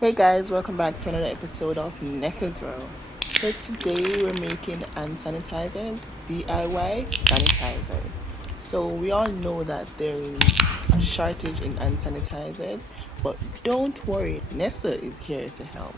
Hey guys, welcome back to another episode of Nessa's Row. So today we're making hand sanitizers, DIY sanitizers. So we all know that there is a shortage in hand sanitizers, but don't worry, Nessa is here to help.